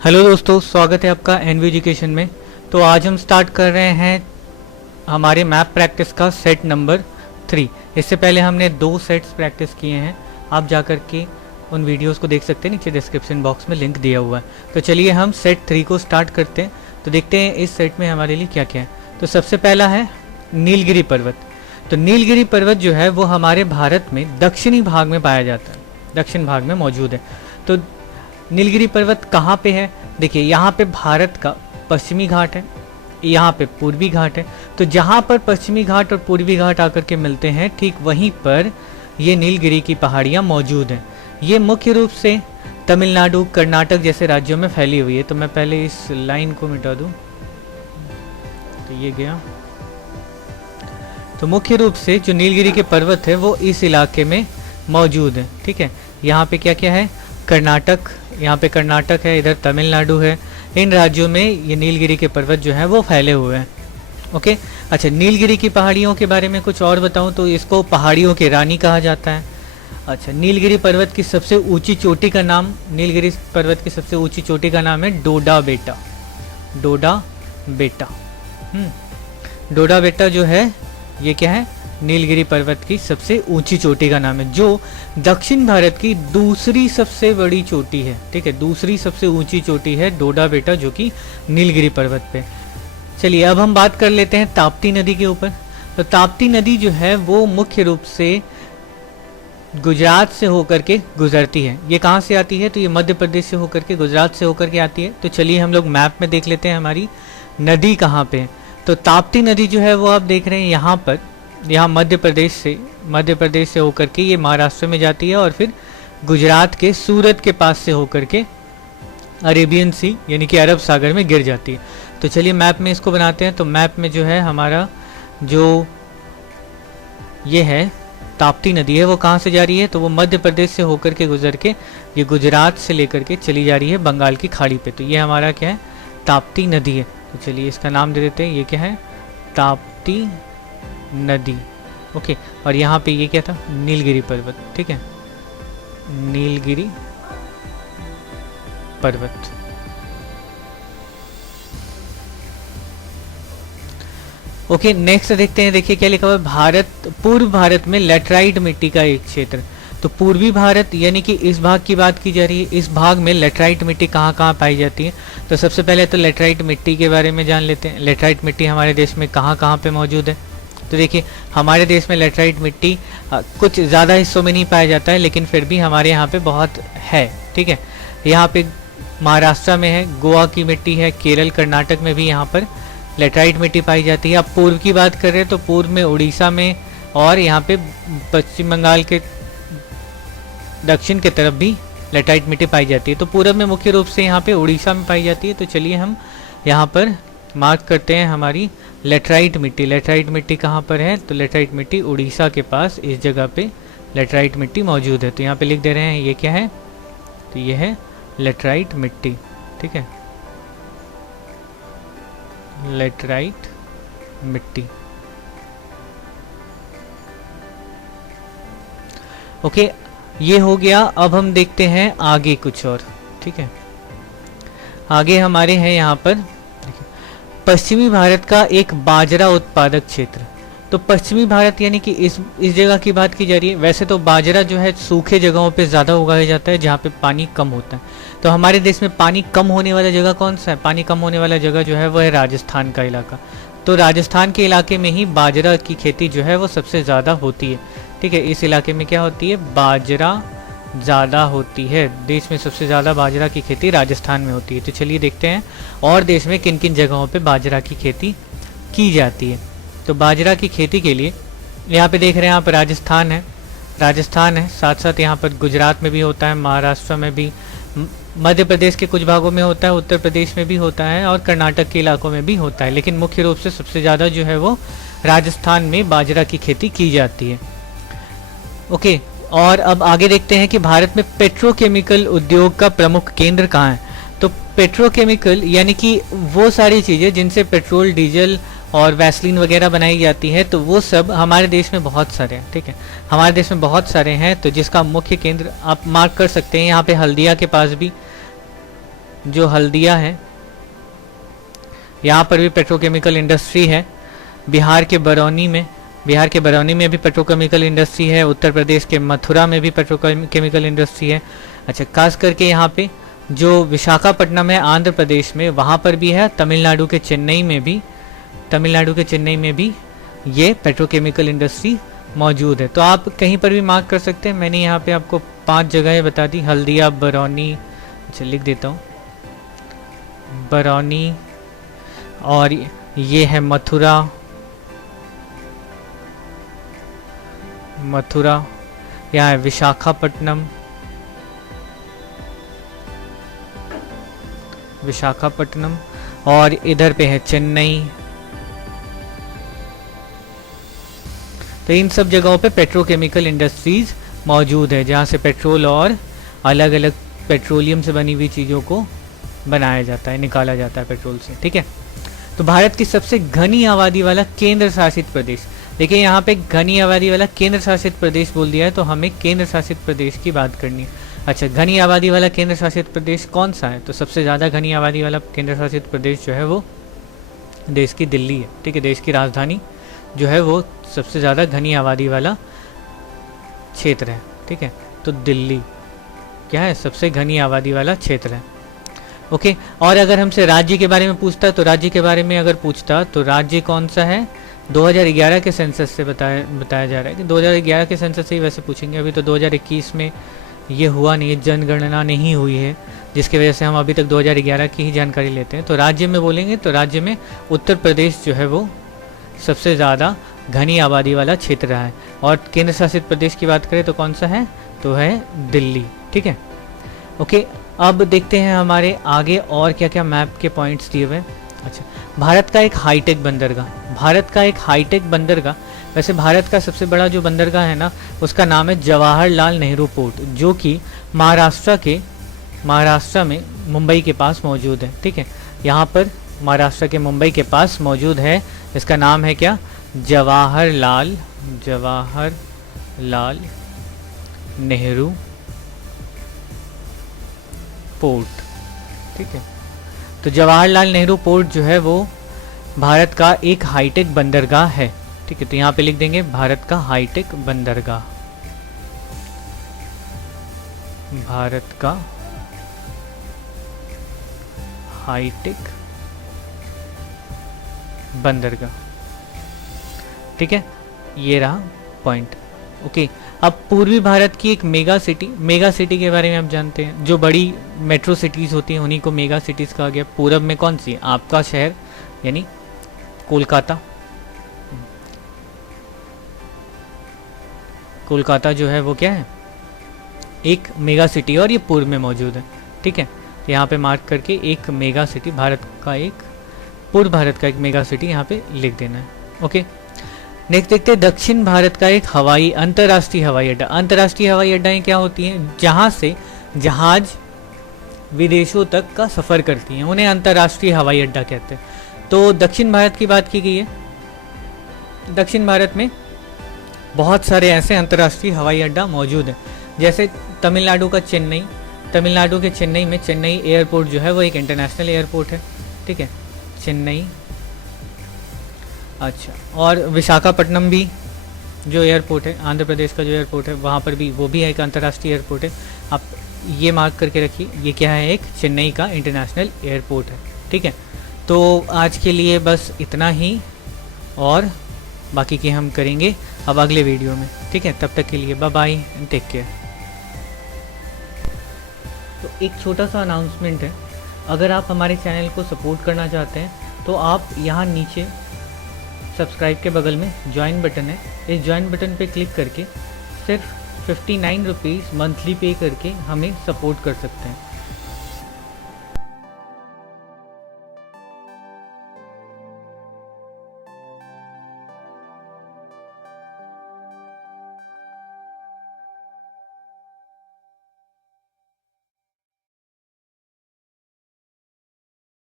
Hello दोस्तों, स्वागत है आपका एनवी एजुकेशन में। तो आज हम स्टार्ट कर रहे हैं हमारे मैप प्रैक्टिस का सेट नंबर 3। इससे पहले हमने 2 सेट्स प्रैक्टिस किए हैं। आप जाकर के उन वीडियोस को देख सकते हैं, नीचे डिस्क्रिप्शन बॉक्स में लिंक दिया हुआ है। तो चलिए हम सेट 3 को स्टार्ट करते हैं। तो देखते हैं इस सेट में हमारे लिए क्या क्या है। तो सबसे पहला है नीलगिरी पर्वत। तो नीलगिरी पर्वत जो है वो हमारे भारत में दक्षिणी भाग में पाया जाता है, दक्षिण भाग में मौजूद है। तो नीलगिरी पर्वत कहाँ पे है? देखिए, यहाँ पे भारत का पश्चिमी घाट है, यहाँ पे पूर्वी घाट है। तो जहाँ पर पश्चिमी घाट और पूर्वी घाट आकर के मिलते हैं, ठीक वहीं पर ये नीलगिरी की पहाड़ियाँ मौजूद हैं। ये मुख्य रूप से तमिलनाडु, कर्नाटक जैसे राज्यों में फैली हुई है। तो मैं पहले इस लाइन को मिटा दूँ, तो ये गया। तो मुख्य रूप से जो नीलगिरी के पर्वत है वो इस इलाके में मौजूद है। ठीक है, यहाँ पे क्या क्या है? कर्नाटक, यहाँ पे कर्नाटक है, इधर तमिलनाडु है। इन राज्यों में ये नीलगिरी के पर्वत जो है वो फैले हुए हैं। ओके, अच्छा, नीलगिरी की पहाड़ियों के बारे में कुछ और बताऊं तो इसको पहाड़ियों की रानी कहा जाता है। अच्छा, नीलगिरी पर्वत की सबसे ऊंची चोटी का नाम, नीलगिरी पर्वत की सबसे ऊंची चोटी का नाम है डोडा बेटा। डोडा बेटा, डोडा बेटा जो है ये क्या है? नीलगिरी पर्वत की सबसे ऊंची चोटी का नाम है, जो दक्षिण भारत की दूसरी सबसे बड़ी चोटी है। ठीक है, दूसरी सबसे ऊंची चोटी है डोडा बेटा, जो कि नीलगिरी पर्वत पे। चलिए अब हम बात कर लेते हैं ताप्ती नदी के ऊपर। तो ताप्ती नदी जो है वो मुख्य रूप से गुजरात से होकर के गुजरती है। ये कहाँ से आती है? तो ये मध्य प्रदेश से होकर के, गुजरात से होकर के आती है। तो चलिए हम लोग मैप में देख लेते हैं हमारी नदी कहाँ पे है। तो ताप्ती नदी जो है वो आप देख रहे हैं यहाँ पर, यहाँ मध्य प्रदेश से होकर के ये महाराष्ट्र में जाती है और फिर गुजरात के सूरत के पास से होकर के अरेबियन सी यानी कि अरब सागर में गिर जाती है। तो चलिए मैप में इसको बनाते हैं। तो मैप में जो है हमारा जो ये है ताप्ती नदी है वो कहाँ से जा रही है? तो वो मध्य प्रदेश से होकर के गुजर के ये गुजरात से लेकर के चली जा रही है बंगाल की खाड़ी पे। तो ये हमारा क्या है? ताप्ती नदी है। तो चलिए इसका नाम दे देते हैं, ये क्या है? ताप्ती नदी। ओके, और यहाँ पे ये क्या था? नीलगिरी पर्वत। ठीक है, नीलगिरी पर्वत। ओके, नेक्स्ट देखते हैं। देखिए क्या लिखा हुआ है? भारत, पूर्व भारत में लेटराइट मिट्टी का एक क्षेत्र। तो पूर्वी भारत यानी कि इस भाग की बात की जा रही है। इस भाग में लेटराइट मिट्टी कहाँ कहाँ पाई जाती है? तो सबसे पहले तो लेटराइट मिट्टी के बारे में जान लेते हैं। लेटराइट मिट्टी हमारे देश में कहाँ कहाँ पे मौजूद है? तो देखिए, हमारे देश में लेटराइट मिट्टी कुछ ज़्यादा हिस्सों में नहीं पाया जाता है, लेकिन फिर भी हमारे यहाँ पे बहुत है। ठीक है, यहाँ पे महाराष्ट्र में है, गोवा की मिट्टी है, केरल, कर्नाटक में भी यहाँ पर लेटराइट मिट्टी पाई जाती है। अब पूर्व की बात कर रहे हैं तो पूर्व में उड़ीसा में और यहाँ पे पश्चिम बंगाल के दक्षिण की तरफ भी लेटराइट मिट्टी पाई जाती है। तो पूर्व में मुख्य रूप से यहाँ पे उड़ीसा में पाई जाती है। तो चलिए हम यहाँ पर मार्क करते हैं हमारी लेटराइट मिट्टी। लेटराइट मिट्टी कहाँ पर है? तो लेटराइट मिट्टी उड़ीसा के पास इस जगह पे लेटराइट मिट्टी मौजूद है। तो यहाँ पे लिख दे रहे हैं ये क्या है? तो ये है लेटराइट मिट्टी। ठीक है, लेटराइट मिट्टी। ओके, ये हो गया। अब हम देखते हैं आगे कुछ और। ठीक है, आगे हमारे हैं यहाँ पर पश्चिमी भारत का एक बाजरा उत्पादक क्षेत्र। तो पश्चिमी भारत यानी कि इस जगह की बात की जा रही है। वैसे तो बाजरा जो है सूखे जगहों पे ज़्यादा उगाया जाता है जहाँ पे पानी कम होता है। तो हमारे देश में पानी कम होने वाला जगह कौन सा है? पानी कम होने वाला जगह जो है वो है राजस्थान का इलाका। तो राजस्थान के इलाके में ही बाजरा की खेती जो है वो सबसे ज़्यादा होती है। ठीक है, इस इलाके में क्या होती है? बाजरा ज़्यादा होती है। देश में सबसे ज़्यादा बाजरा की खेती राजस्थान में होती है। तो चलिए देखते हैं और देश में किन किन जगहों पे बाजरा की खेती की जाती है। तो बाजरा की खेती के लिए यहाँ पे देख रहे हैं आप, राजस्थान है, साथ साथ यहाँ पर गुजरात में भी होता है, महाराष्ट्र में भी, मध्य प्रदेश के कुछ भागों में होता है, उत्तर प्रदेश में भी होता है और कर्नाटक के इलाकों में भी होता है। लेकिन मुख्य रूप से सबसे ज़्यादा जो है वो राजस्थान में बाजरा की खेती की जाती है। ओके, और अब आगे देखते हैं कि भारत में पेट्रोकेमिकल उद्योग का प्रमुख केंद्र कहाँ है। तो पेट्रोकेमिकल यानी कि वो सारी चीज़ें जिनसे पेट्रोल, डीजल और वैसलीन वगैरह बनाई जाती है, तो वो सब हमारे देश में बहुत सारे हैं। ठीक है, हमारे देश में बहुत सारे हैं। तो जिसका मुख्य केंद्र आप मार्क कर सकते हैं यहाँ पे हल्दिया के पास भी जो हल्दिया है, यहाँ पर भी पेट्रोकेमिकल इंडस्ट्री है। बिहार के बरौनी में भी पेट्रोकेमिकल इंडस्ट्री है। उत्तर प्रदेश के मथुरा में भी पेट्रोकेमिकल इंडस्ट्री है। अच्छा, खास करके यहाँ पे जो विशाखापट्टनम है आंध्र प्रदेश में, वहाँ पर भी है। तमिलनाडु के चेन्नई में भी ये पेट्रोकेमिकल इंडस्ट्री मौजूद है। तो आप कहीं पर भी मार्क कर सकते हैं। मैंने यहाँ पे आपको 5 जगहें बता दी, हल्दिया, बरौनी, अच्छा लिख देता हूँ, बरौनी, और ये है मथुरा, यहाँ है विशाखापट्टनम, और इधर पे है चेन्नई। तो इन सब जगहों पे पेट्रोकेमिकल इंडस्ट्रीज मौजूद है, जहाँ से पेट्रोल और अलग अलग पेट्रोलियम से बनी हुई चीज़ों को बनाया जाता है, निकाला जाता है पेट्रोल से। ठीक है, तो भारत की सबसे घनी आबादी वाला केंद्र शासित प्रदेश, देखिए यहाँ पे घनी आबादी वाला केंद्र शासित प्रदेश बोल दिया है, तो हमें केंद्र शासित प्रदेश की बात करनी है। अच्छा, घनी आबादी वाला केंद्र शासित प्रदेश कौन सा है? तो सबसे ज़्यादा घनी आबादी वाला केंद्र शासित प्रदेश जो है वो देश की दिल्ली है। ठीक है, देश की राजधानी जो है वो सबसे ज़्यादा घनी आबादी वाला क्षेत्र है। ठीक है, तो दिल्ली क्या है? सबसे घनी आबादी वाला क्षेत्र है। ओके, और अगर हमसे राज्य के बारे में पूछता, तो राज्य के बारे में अगर पूछता तो राज्य कौन सा है? 2011 के सेंसस से बताया जा रहा है कि 2011 के सेंसस से ही वैसे पूछेंगे। अभी तो 2021 में ये हुआ नहीं है, जनगणना नहीं हुई है, जिसकी वजह से हम अभी तक 2011 की ही जानकारी लेते हैं। तो राज्य में बोलेंगे तो राज्य में उत्तर प्रदेश जो है वो सबसे ज़्यादा घनी आबादी वाला क्षेत्र रहा है। और केंद्र शासित प्रदेश की बात करें तो कौन सा है? तो है दिल्ली। ठीक है, ओके, अब देखते हैं हमारे आगे और क्या क्या मैप के पॉइंट्स दिए हुए हैं। अच्छा, भारत का एक हाईटेक बंदरगाह, वैसे भारत का सबसे बड़ा जो बंदरगाह है ना, उसका नाम है जवाहरलाल नेहरू पोर्ट, जो कि महाराष्ट्र में मुंबई के पास मौजूद है। ठीक है, यहाँ पर महाराष्ट्र के मुंबई के पास मौजूद है। इसका नाम है क्या? जवाहरलाल नेहरू पोर्ट। ठीक है, तो जवाहरलाल नेहरू पोर्ट जो है वो भारत का एक हाईटेक बंदरगाह है। ठीक है, तो यहाँ पे लिख देंगे भारत का हाईटेक बंदरगाह, भारत का हाईटेक बंदरगाह। ठीक है, ये रहा पॉइंट। ओके, अब पूर्वी भारत की एक मेगा सिटी के बारे में आप जानते हैं। जो बड़ी मेट्रो सिटीज़ होती हैं उन्हीं को मेगा सिटीज़ कहा गया। पूरब में कौन सी? आपका शहर यानी कोलकाता जो है वो क्या है? एक मेगा सिटी, और ये पूर्व में मौजूद है। ठीक है, तो यहाँ पे मार्क करके एक मेगा सिटी, पूर्व भारत का एक मेगा सिटी यहाँ पे लिख देना है। ओके, नेक्स्ट देखते हैं दक्षिण भारत का एक अंतर्राष्ट्रीय हवाई अड्डा। अंतर्राष्ट्रीय हवाई अड्डाएं क्या होती हैं? जहाँ से जहाज विदेशों तक का सफ़र करती हैं, उन्हें अंतर्राष्ट्रीय हवाई अड्डा कहते हैं। तो दक्षिण भारत की बात की गई है। दक्षिण भारत में बहुत सारे ऐसे अंतर्राष्ट्रीय हवाई अड्डा मौजूद हैं, जैसे तमिलनाडु के चेन्नई में चेन्नई एयरपोर्ट जो है वो एक इंटरनेशनल एयरपोर्ट है। ठीक है, चेन्नई। अच्छा, और विशाखापट्टनम भी जो एयरपोर्ट है, आंध्र प्रदेश का जो एयरपोर्ट है, वहाँ पर भी वो भी एक अंतर्राष्ट्रीय एयरपोर्ट है। आप ये मार्क करके रखिए, ये क्या है? एक चेन्नई का इंटरनेशनल एयरपोर्ट है। ठीक है, तो आज के लिए बस इतना ही, और बाकी के हम करेंगे अब अगले वीडियो में। ठीक है, तब तक के लिए bye bye and take care. तो एक छोटा सा अनाउंसमेंट है, अगर आप हमारे चैनल को सपोर्ट करना चाहते हैं तो आप यहाँ नीचे सब्सक्राइब के बगल में ज्वाइन बटन है, इस ज्वाइन बटन पे क्लिक करके सिर्फ 59 रुपीज़ मंथली पे करके हमें सपोर्ट कर सकते हैं।